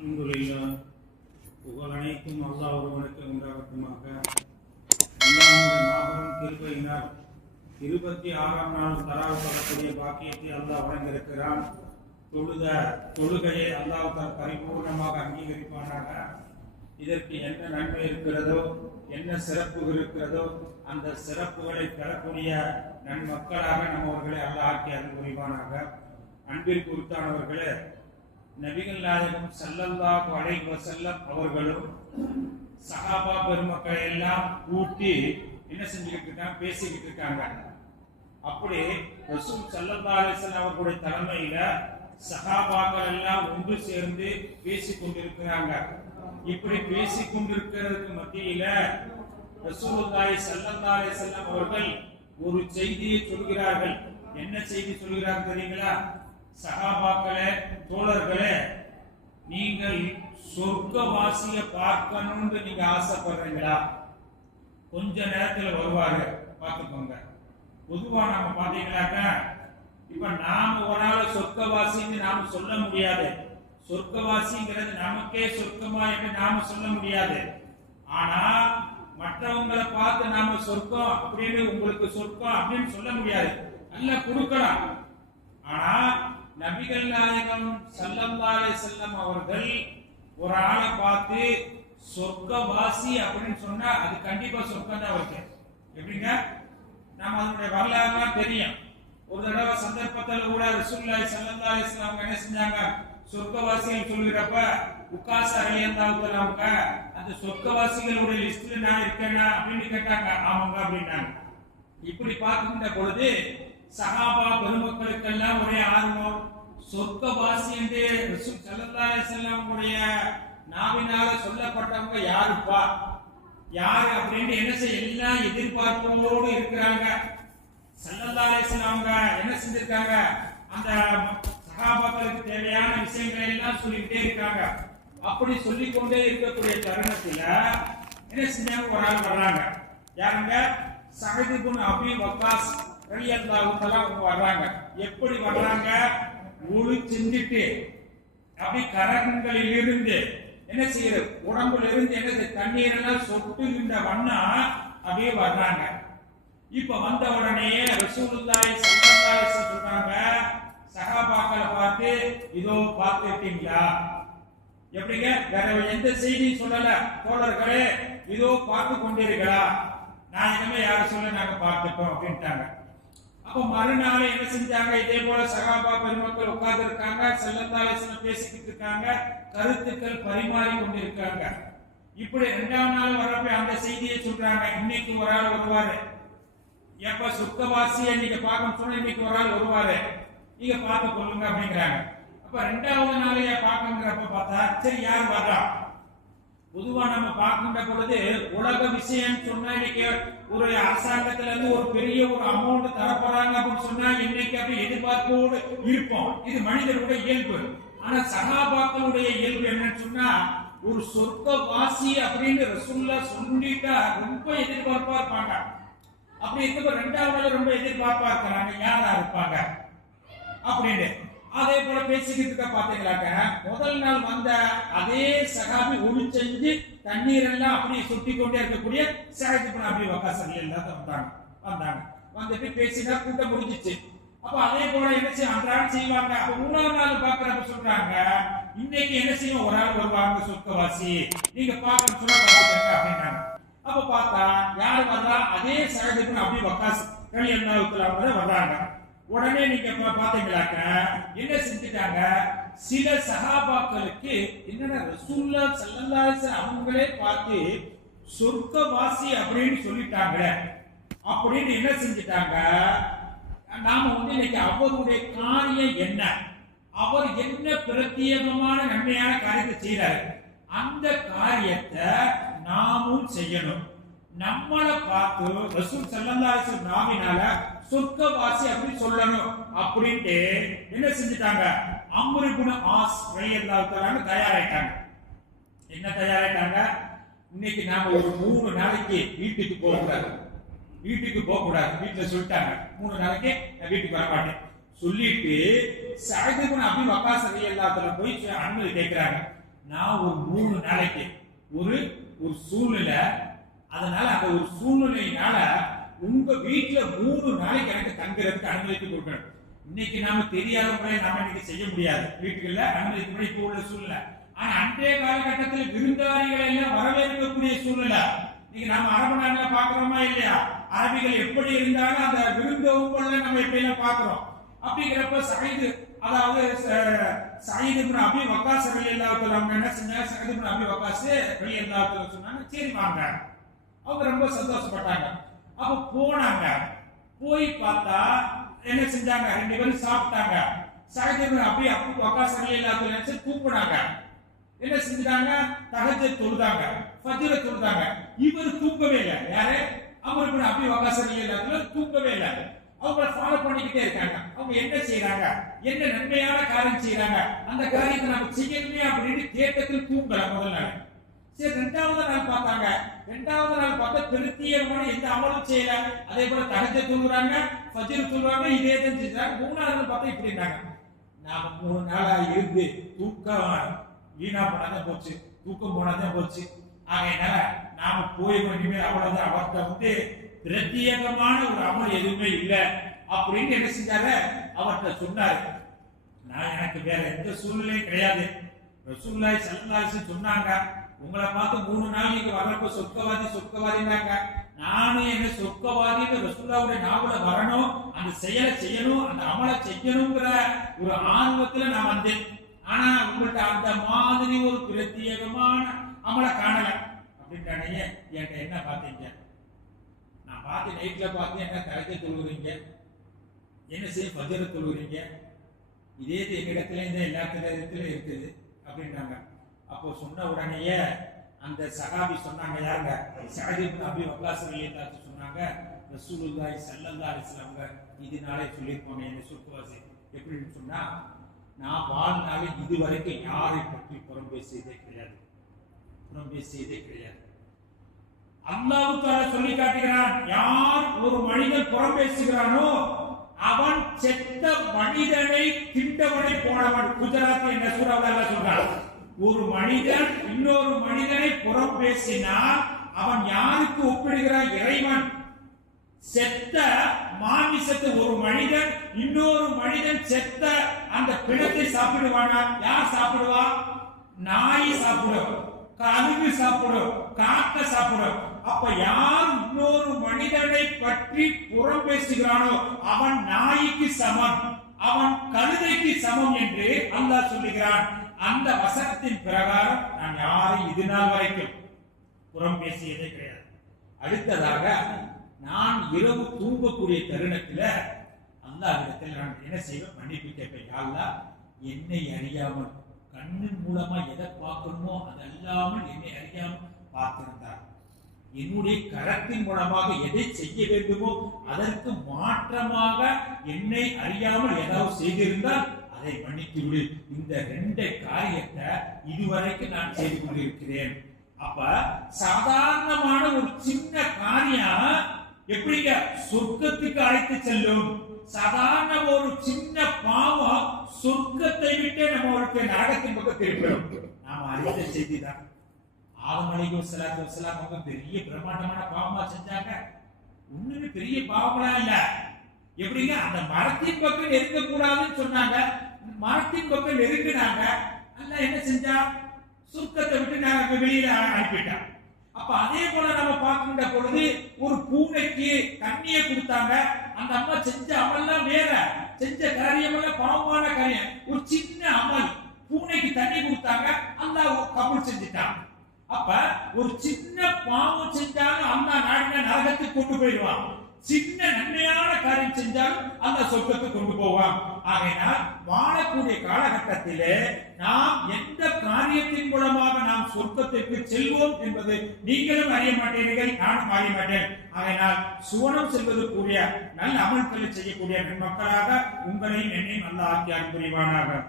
அல்ஹம்துலில்லாஹ் புகழ் அனைத்தும் அல்லாஹ் ஒருவனுக்கு உண்டாகட்டுமாக. அல்லாஹ்வுடைய மாபெரும் கிருபையினால் இருபத்தி ஆறாம் நாள் தராவு பெறக்கூடிய பாக்கியத்தை அல்லாஹ் வழங்கியிருக்கிறான். தொழுத தொழுகையை அல்லாஹ் தான் பரிபூர்ணமாக அங்கீகரிப்பானாக. இதற்கு என்ன நன்மை இருக்கிறதோ என்ன சிறப்பு இருக்கிறதோ அந்த சிறப்புகளை பெறக்கூடிய நன்மக்களாக நம்மவர்களை அல்ல ஆக்கி அருள் புரிவானாக. அன்பிற்கு நபிகள் நாயகம் ஸல்லல்லாஹு அலைஹி செல்லம் அவர்களும் சஹாபா பெருமக்கள் எல்லாம் கூட்டி என்ன செஞ்சுக்கிட்டு இருக்காங்க பேசிக்கிட்டு இருக்காங்க அப்படி ரசூல் ஸல்லல்லாஹு அலைஹி அவர்களுடைய தலைமையில சகாபாக்கள் எல்லாம் ஒன்று சேர்ந்து பேசிக் கொண்டிருக்கிறாங்க இப்படி பேசிக் கொண்டிருக்கிறதுக்கு மத்தியில ரசூலுல்லாஹி ஸல்லல்லாஹு அலைஹி அவர்கள் ஒரு செய்தியை சொல்கிறார்கள். என்ன செய்தி சொல்கிறார் தெரியுங்களா? சகாபாக்களே தோழர்களே நீங்கள் சொர்க்கவாசிய பார்க்கணும்னு நீங்க ஆசைப்படுறீங்களா? கொஞ்ச நேரத்துல வருவாரு. பார்த்துக்கோங்க. பொதுவா நாம பாத்தீங்கன்னாக்கா இப்ப நாம ஒரு நாள் சொர்க்கவாசின்னு நாம சொல்ல முடியாது. சொர்க்கவாசிங்கிறது நமக்கே சொர்க்கமா என்று நாம சொல்ல முடியாது. ஆனா மற்றவங்களை பார்த்து நாம சொர்க்கம் அப்படின்னு உங்களுக்கு சொர்க்கம் அப்படின்னு சொல்ல முடியாது. நல்லா கொடுக்கலாம். ஆனா நபிகள் நாயகம் ஸல்லல்லாஹு செல்லம் அவர்கள் ஒரு ஆளை பார்த்து சொர்க்கவாசி அப்படின்னு சொன்னா அது கண்டிப்பா சொர்க்கம் தான் அவருக்கு எப்படிங்க? நம்ம அதனுடைய வரலாறுலாம் தெரியும். ஒரு தடவை சந்தர்ப்பத்தில் கூட ரசூல்லாய் ஸல்லல்லாஹு இஸ்லாம் என்ன செஞ்சாங்க? சொர்க்கவாசிகள் சொல்கிறப்ப உக்காச அரியந்தாவுல அந்த சொர்க்கவாசிகளுடைய லிஸ்ட்ல நான் இருக்கேனா அப்படின்னு கேட்டாங்க. ஆமாங்க அப்படின்னாங்க. இப்படி பார்க்கின்ற பொழுது சகாபா பெருமக்களுக்கெல்லாம் ஒரே ஆர்வம் சொர்க்கவாசி என்று ரசூல் அலைஹி உடைய நாவினால சொல்லப்பட்டவங்க யாருப்பா? யாரு அப்படின்னு என்ன செய்ய எல்லாம் எதிர்பார்ப்போடு இருக்கிறாங்க. ஸல்லல்லாஹு அலைஹி அவங்க என்ன செஞ்சிருக்காங்க? அந்த சகாபாக்களுக்கு தேவையான விஷயங்களை எல்லாம் சொல்லிக்கிட்டே இருக்காங்க. அப்படி சொல்லிக்கொண்டே இருக்கக்கூடிய தருணத்துல என்ன செஞ்சாங்க? ஒரு ஆள் வர்றாங்க. யாருங்க? சஹித் அபி வக்காஸ் ரலியல்லாஹு தஆலா அவங்க வர்றாங்க. எப்படி வர்றாங்க? முழு சிந்திட்டு அப்படி கரகங்களில் இருந்து என்ன செய்யறது? உடம்புல இருந்து என்ன தண்ணீர் எல்லாம் சொட்டுகின்ற வண்ணா அப்படியே வர்றாங்க. இப்ப வந்த உடனே ரசூலுல்லாய் ஸல்லல்லாஹு சொல்றாங்க சஹாபாக்களை பார்த்து இதோ பார்த்துட்டீங்களா? எப்படிங்க? வேற எந்த செய்தியும் சொல்லல. தோழர்களே இதோ பார்த்து கொண்டீர்களா நான் இனிமே யாரும் சொல்ல நாங்க பார்த்துட்டோம் அப்படின்ட்டாங்க. அப்ப மறுநாள் என்ன செஞ்சாங்க? இதே போல சகாபா பெருமக்கள் உட்கார்ந்து இருக்காங்க செல்லத்தாலேசனம் பேசிக்கிட்டு இருக்காங்க கருத்துக்கள் பரிமாறி கொண்டிருக்காங்க. இப்படி இரண்டாம் நாள் வரப்ப அந்த செய்தியை சொல்றாங்க இன்னைக்கு ஒரு ஆள் வருவாரு. எப்ப சுத்தவாசியை நீங்க பார்க்க சொன்னா இன்னைக்கு ஒரு ஆள் வருவாரு. நீங்க பார்த்து கொள்ளுங்க அப்படிங்கிறாங்க. அப்ப ரெண்டாவது நாளைய பார்க்கங்கிறப்ப பார்த்தா சரி யார் வர்றா? பொதுவா நம்ம பார்க்கின்ற பொழுது உலக விஷயம் சொன்னா இன்னைக்கு ஒரு அரசாங்கத்துல இருந்து ஒரு பெரிய ஒரு அமௌண்ட் தரப்போறாங்க அப்படின்னு சொன்னா இன்னைக்கு அப்படி எதிர்பார்ப்போடு இருப்போம். இது மனிதனுடைய இயல்பு. ஆனா சகாபாக்களுடைய இயல்பு என்னன்னு சொன்னா ஒரு சொர்க்க வாசி அப்படின்னு ரசுல்லா சொல்லிட்டா ரொம்ப எதிர்பார்ப்பா இருப்பாங்க. அப்படி இருக்கப்ப ரெண்டாவது ரொம்ப எதிர்பார்ப்பா இருக்கிறாங்க. யாரா இருப்பாங்க? அப்படின்னு. அதே போல பேசிக்கிட்டு இருக்க பாத்தீங்களாக்க முதல் நாள் வந்த அதே சகாபி ஒளிச்செஞ்சு செஞ்சு தண்ணீர் எல்லாம் அப்படியே சுட்டி கொண்டே இருக்கக்கூடிய சகாஜி அப்படியே வக்காசல் எல்லாம் வந்தாங்க வந்தாங்க வந்துட்டு பேசினா கூட்டம் முடிஞ்சிச்சு. அப்ப அதே போல என்ன செய்ய அன்றாடம் செய்வாங்க. அப்ப மூணாவது நாள் பாக்குறப்ப சொல்றாங்க இன்னைக்கு என்ன செய்யும் ஒரு ஆள் வருவாங்க சொர்க்கவாசி. நீங்க பார்க்க சொன்னா அப்படின்னாங்க. அப்ப பார்த்தா யார் வர்றா? அதே சகஜத்துக்கு அப்படியே வக்காசு கல்யாணத்துல வர்றாங்க. உடனே நீங்க பாத்தீங்களாக்க என்ன செஞ்சுட்டாங்க? சில சகாபாக்களுக்கு என்னன்னா ரசூல்லா ஸல்லல்லாஹு அவங்களே பார்த்து சொர்க்கவாசி அப்படின்னு சொல்லிட்டாங்க. அப்படின்னு என்ன செஞ்சுட்டாங்க? நாம வந்து இன்னைக்கு அவருடைய காரியம் என்ன? அவர் என்ன பிரத்யேகமான நன்மையான காரியத்தை செய்யறாரு அந்த காரியத்தை நாமும் செய்யணும். நம்மளை பார்த்து ரசூல் செல்லந்தாசன் நாமினால வஸல்லம் சொர்க்கவாசி அப்படி சொல்லணும் அப்படின்ட்டு என்ன செஞ்சுட்டாங்க? அம்ருபுன ஆஸ் ரலியல்லாஹு தயாராயிட்டாங்க. என்ன தயாராயிட்டாங்க? இன்னைக்கு நாம ஒரு மூணு நாளைக்கு வீட்டுக்கு போக கூடாது வீட்டுக்கு போக கூடாது வீட்டுல சொல்லிட்டாங்க. மூணு நாளைக்கு நான் வீட்டுக்கு வர மாட்டேன் சொல்லிட்டு அப்படி வக்கா வக்காஸ் ரலியல்லாஹு போய் அனுமதி கேட்கிறாங்க நான் ஒரு மூணு நாளைக்கு ஒரு ஒரு சூழ்நிலை அதனால அந்த ஒரு சூழ்நிலையினால உங்க வீட்டுல மூணு நாளைக்கு எனக்கு தங்குறதுக்கு அனுமதித்து கொடுக்கணும். இன்னைக்கு நாம தெரியாத முறை நாம இன்னைக்கு செய்ய முடியாது. வீட்டுகள்ல அனுமதிக்க முறை இப்போ உள்ள சூழ்நிலை. ஆனா அன்றைய காலகட்டத்தில் விருந்தாளிகளை எல்லாம் வரவேற்கக்கூடிய சூழ்நிலை. இன்னைக்கு நாம அரபு நாட்டுல பாக்குறோமா இல்லையா? அரபிகள் எப்படி இருந்தாலும் அந்த விருந்தோம்பல்ல நம்ம எப்பயுமே பாக்குறோம் அப்படிங்கிறப்ப சைது அதாவது சைது அபி வக்காஸ் ரலி அல்லாஹ் அவங்க என்ன செஞ்சாங்க சைது அபி வக்காஸ் ரலி அல்லாஹ் சொன்னாங்க. சரி வாங்க. அவங்க ரொம்ப சந்தோஷப்பட்டாங்க. அப்ப போனாங்க. போய் பார்த்தா என்ன செஞ்சாங்க? ரெண்டு பேரும் சாப்பிட்டாங்க. சாயந்தரம் அப்படியே அபு வக்காஸ் ரலி நினைச்சு தூக்குனாங்க. என்ன செஞ்சாங்க தகஜ தொழுதாங்க. ஃபஜ்ர தொழுதாங்க. இவர் தூக்கவே இல்லை. யாரு? அமர் அபி வக்காஸ் ரலி அல்லாஹ் தூக்கவே இல்லை. அவங்க ஃபாலோ பண்ணிக்கிட்டே இருக்காங்க. அவங்க என்ன செய்யறாங்க என்ன நன்மையான காரியம் செய்யறாங்க அந்த காரியத்தை நம்ம செய்யணுமே அப்படின்னு கேட்டத்தில் தூங்கல முதல்ல. சரி ரெண்டாவது நாள் பார்த்தாங்க. ரெண்டாவது நாள் பார்த்தா திருத்தியமான எந்த அமலும் செய்யல. அதே போல தகஜ தூங்குறாங்க ஃபஜ்ர் தூங்குறாங்க இதே தான் செஞ்சாங்க மூணாவது நாள் பார்த்தா இப்படினாங்க நாம மூணு நாளா இருந்து தூக்கம் வீணா போனாதான் போச்சு. தூக்கம் போனாதான் போச்சு. ஆகையினால நாம போய் இனிமேல் அவ்வளவுதான். அவர்கிட்ட வந்து பிரத்யேகமான ஒரு அமல் எதுவுமே இல்லை. அப்படின்னு என்ன செஞ்சாரு? அவர்கிட்ட சொன்னாரு. நான் எனக்கு வேற எந்த சூழ்நிலையும் கிடையாது. ரசூல்லாய் சல்லாசி சொன்னாங்க. உங்களை பார்த்து மூணு நாள் நீங்க வர்றப்ப சொர்க்கவாதி சொர்க்கவாதினாங்க நானும் என்ன சொர்க்கவாதி ரசூல்லாவுடைய நாவல வரணும் அந்த செயலை செய்யணும் அந்த அமலை செய்யணுங்கிற ஒரு ஆர்வத்துல நான் வந்தேன். ஆனா உங்கள்ட்ட அந்த மாதிரி ஒரு பிரத்யேகமான அமலை காணல. அப்படின்றானே என்கிட்ட என்ன பார்த்தீங்க? நான் பார்த்து நைட்ல பார்த்து என்ன தலைக்க தொழுகிறீங்க? என்ன செய்ய பஜர தொழுகிறீங்க? இதே இது எங்கிடத்துல இந்த எல்லா இடத்துல இருக்குது அப்படின்றாங்க. அப்போ சொன்ன உடனேயே அந்த சகாபி சொன்னாங்க யாருங்க? சஹதிப் அபி வக்காசு ரலியல்லாஹு சொன்னாங்க ரசூலுல்லாய் ஸல்லல்லாஹு அலைஹி இதனாலே சொல்லியிருப்போம் என் சொற்கவாசி எப்படின்னு சொன்னா நான் வாழ்நாளில் இதுவரைக்கும் யாரை பற்றி புறம் பேசியதே கிடையாது. புறம் பேசியதே கிடையாது. அல்லாஹ் சொல்லி காட்டுகிறான் யார் ஒரு மனிதன் புறம் பேசுகிறானோ அவன் செத்த மனிதனை திண்டவனை போனவன் குஜராத் என்ற சூறாவில் சொல்றான். ஒரு மனிதன் இன்னொரு மனிதனை புறம் பேசினால் அவன் யாருக்கு ஒப்பிடுகிறான்? இறைவன். செத்த மாமிசத்தை ஒரு மனிதன் இன்னொரு மனிதன் செத்த அந்த பிணத்தை சாப்பிடுவானா? யார் சாப்பிடுவா? நாய் சாப்பிடும் கருவி சாப்பிடும் காக்க சாப்பிடும். அப்ப யார் இன்னொரு மனிதனை பற்றி புறம் பேசுகிறானோ அவன் நாய்க்கு சமம் அவன் கழுதைக்கு சமம் என்று அல்லாஹ் சொல்லுகிறான். அந்த வசனத்தின் பிரகாரம் நான் யாரும் இது நாள் வரைக்கும் புறம் பேசியதே கிடையாது. அடுத்ததாக நான் இரவு தூங்கக்கூடிய தருணத்துல இடத்தில் நான் என்ன செய்வேன்? மன்னிப்பு கேட்பேன். யாருலா என்னை அறியாமல் கண்ணின் மூலமா எதை பார்க்கணுமோ அது அல்லாமல் என்னை அறியாமல் பார்த்திருந்தார். என்னுடைய கரத்தின் மூலமாக எதை செய்ய வேண்டுமோ அதற்கு மாற்றமாக என்னை அறியாமல் ஏதாவது செய்திருந்தால் அதை மன்னித்து விடு. இந்த ரெண்டு காரியத்தை இதுவரைக்கும் நான் செய்து கொண்டிருக்கிறேன். அப்ப சாதாரணமான ஒரு சின்ன காரியம் எப்படிங்க? சொர்க்கத்துக்கு அழைத்து செல்லும். சாதாரண ஒரு சின்ன பாவம் சொர்க்கத்தை விட்டு நம்மளுக்கு நரகத்தின் பக்கம் திருப்பிடும் நாம அறிந்த செய்தி தான். ஆதம் சிலாக்கும் வஸலாத்து பெரிய பிரம்மாண்டமான பாவமா செஞ்சாங்க. ஒண்ணுமே பெரிய பாவங்களா இல்ல. எப்படிங்க? அந்த மரத்தின் பக்கம் நெருங்க கூடாதுன்னு சொன்னாங்க. மரத்தின் பக்கம் நெருங்கினாங்க அல்ல என்ன செஞ்சா? சுருக்கத்தை விட்டு நாங்க வெளியில அனுப்பிட்டான் அப்ப அதே போல நம்ம பார்க்கின்ற பொழுது ஒரு பூனைக்கு தண்ணியை கொடுத்தாங்க. அந்த அம்மா செஞ்ச அமல்லாம் வேற. செஞ்ச காரியம் எல்லாம் பாவமான காரியம் ஒரு சின்ன அமல். பூனைக்கு தண்ணி கொடுத்தாங்க. அந்த கபூல் செஞ்சுட்டான். அப்ப ஒரு சின்ன பாவம் செஞ்சாலும் அம்மா நாடின நரகத்துக்கு கொண்டு போயிடுவான். சின்ன நன்மையான காரியம் செஞ்சாலும் அந்த சொர்க்கத்தை கொண்டு போவான். ஆகையினால் வாழக்கூடிய காலகட்டத்திலே நாம் எந்த காரியத்தின் மூலமாக நாம் சொர்க்கத்திற்கு செல்வோம் என்பது நீங்களும் அறிய மாட்டீர்கள் நானும் அறிய மாட்டேன். ஆகையினால் சுவனம் செல்வதற்குரிய நல்ல அமல்களை செய்யக்கூடிய நன்மக்களாக உங்களையும் என்னையும் நல்ல ஆக்கியார் புரிவானாக.